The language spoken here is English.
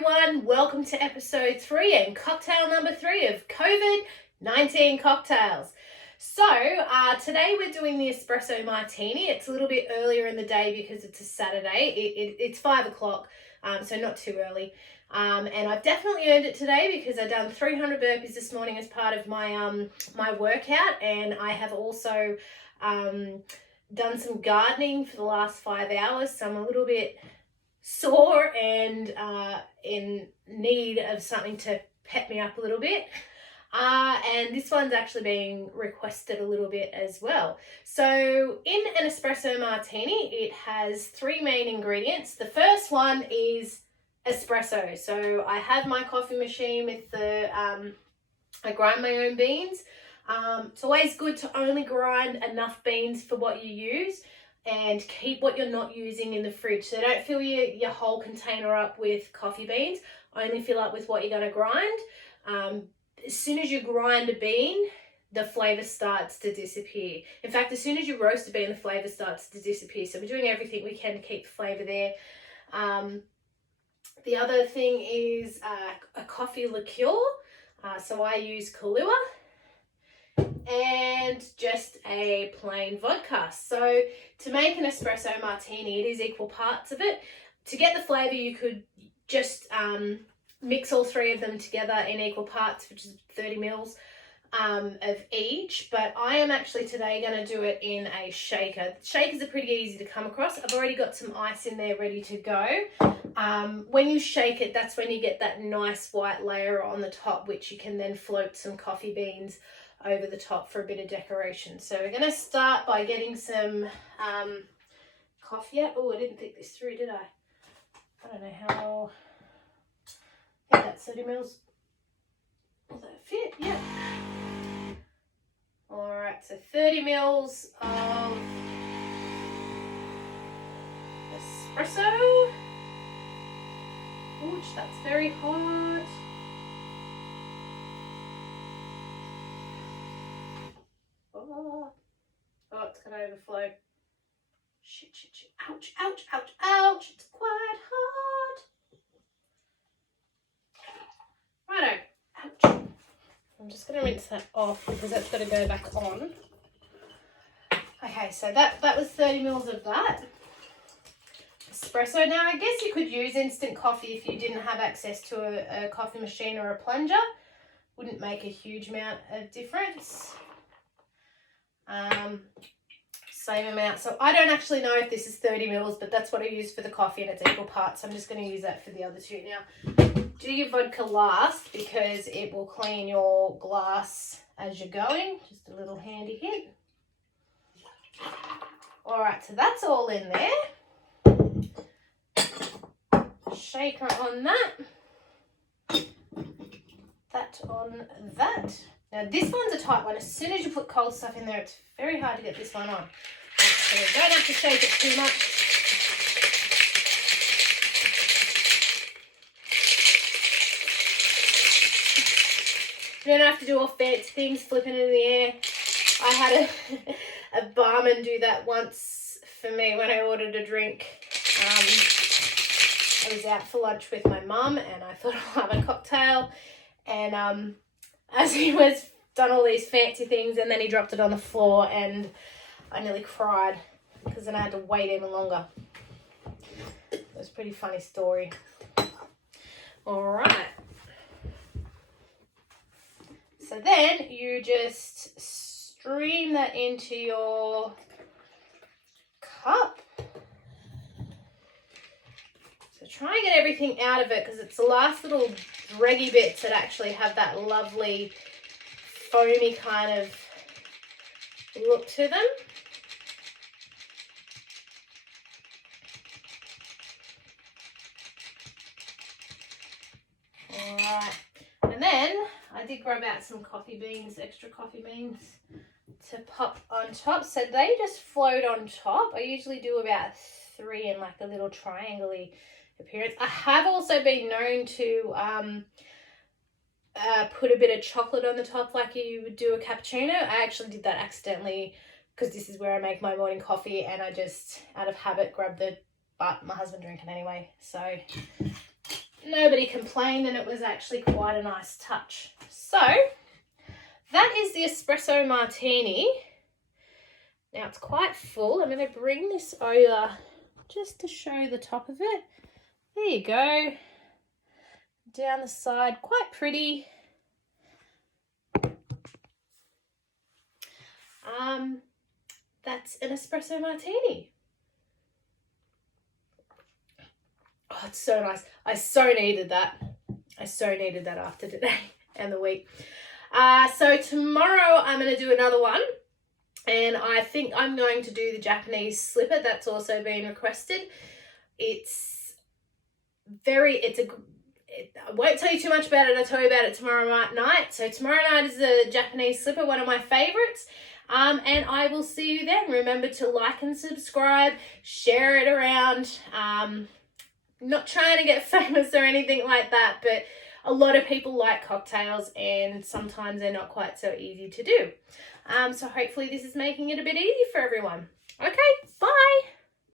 everyone, welcome to episode 3 and cocktail number 3 of COVID-19 cocktails. So today we're doing the Espresso Martini. It's a little bit earlier in the day because it's a Saturday. It's 5 o'clock, so not too early. And I've definitely earned it today because I've done 300 burpees this morning as part of my my workout, and I have also done some gardening for the last 5 hours, so I'm a little bit sore and in need of something to pep me up a little bit. And this one's actually being requested a little bit as well. So in an espresso martini, it has 3 main ingredients. The first one is espresso. So I have my coffee machine with the, I grind my own beans. It's always good to only grind enough beans for what you use and keep what you're not using in the fridge. So don't fill your whole container up with coffee beans. Only fill up with what you're going to grind. As soon as you grind a bean, the flavour starts to disappear. In fact, as soon as you roast a bean, the flavour starts to disappear. So we're doing everything we can to keep the flavour there. The other thing is a coffee liqueur. So I use Kahlua and just a plain vodka. So to make an espresso martini, it is equal parts of it. To get the flavour, you could just mix all 3 of them together in equal parts, which is 30 mils of each. But I am actually today going to do it in a shaker. Shakers are pretty easy to come across. I've already got some ice in there ready to go. When you shake it, that's when you get that nice white layer on the top, which you can then float some coffee beans over the top for a bit of decoration. So we're going to start by getting some coffee out. Oh, I didn't think this through, did I? I don't know how. I think that's 30 mils. Will that fit? Yeah. Alright, so 30 mils of espresso. Ouch, that's very hot. Oh, it's going to overflow. Shit. Ouch. It's quite hot. Righto. Ouch. I'm just going to rinse that off because that's got to go back on. Okay, so that was 30 mils of that. Espresso. Now, I guess you could use instant coffee if you didn't have access to a coffee machine or a plunger. Wouldn't make a huge amount of difference. Same amount. So I don't actually know if this is 30 mils, but that's what I use for the coffee and it's equal parts. So I'm just going to use that for the other 2 now. Do your vodka last because it will clean your glass as you're going. Just a little handy hint. All right, so that's all in there. Shaker on that. That on that. Now this one's a tight one. As soon as you put cold stuff in there, it's very hard to get this one on. So you don't have to shake it too much. You don't have to do all fancy things, flipping it in the air. I had a barman do that once for me when I ordered a drink. I was out for lunch with my mum and I thought I'll have a cocktail. And as he was done all these fancy things and then he dropped it on the floor and I nearly cried because then I had to wait even longer. It was a pretty funny story. All right. So then you just stream that into your cup. So try and get everything out of it because it's the last little dreggy bits that actually have that lovely foamy kind of look to them. All right. And then I did grab out some coffee beans, extra coffee beans to pop on top. So they just float on top. I usually do about 3 in like a little triangle-y appearance. I have also been known to put a bit of chocolate on the top like you would do a cappuccino. I actually did that accidentally because this is where I make my morning coffee and I just, out of habit, grabbed the, but my husband drinking anyway. So nobody complained, and it was actually quite a nice touch. So that is the Espresso Martini. Now it's quite full. I'm going to bring this over just to show the top of it. There you go. Down the side, quite pretty. That's an Espresso Martini. Oh, it's so nice. I so needed that. I so needed that after today and the week. So tomorrow I'm going to do another one. And I think I'm going to do the Japanese slipper. That's also been requested. I won't tell you too much about it. I'll tell you about it tomorrow night. So tomorrow night is the Japanese slipper, one of my favorites. And I will see you then. Remember to like and subscribe, share it around. Not trying to get famous or anything like that, but a lot of people like cocktails and sometimes they're not quite so easy to do. So hopefully this is making it a bit easier for everyone. Okay, bye.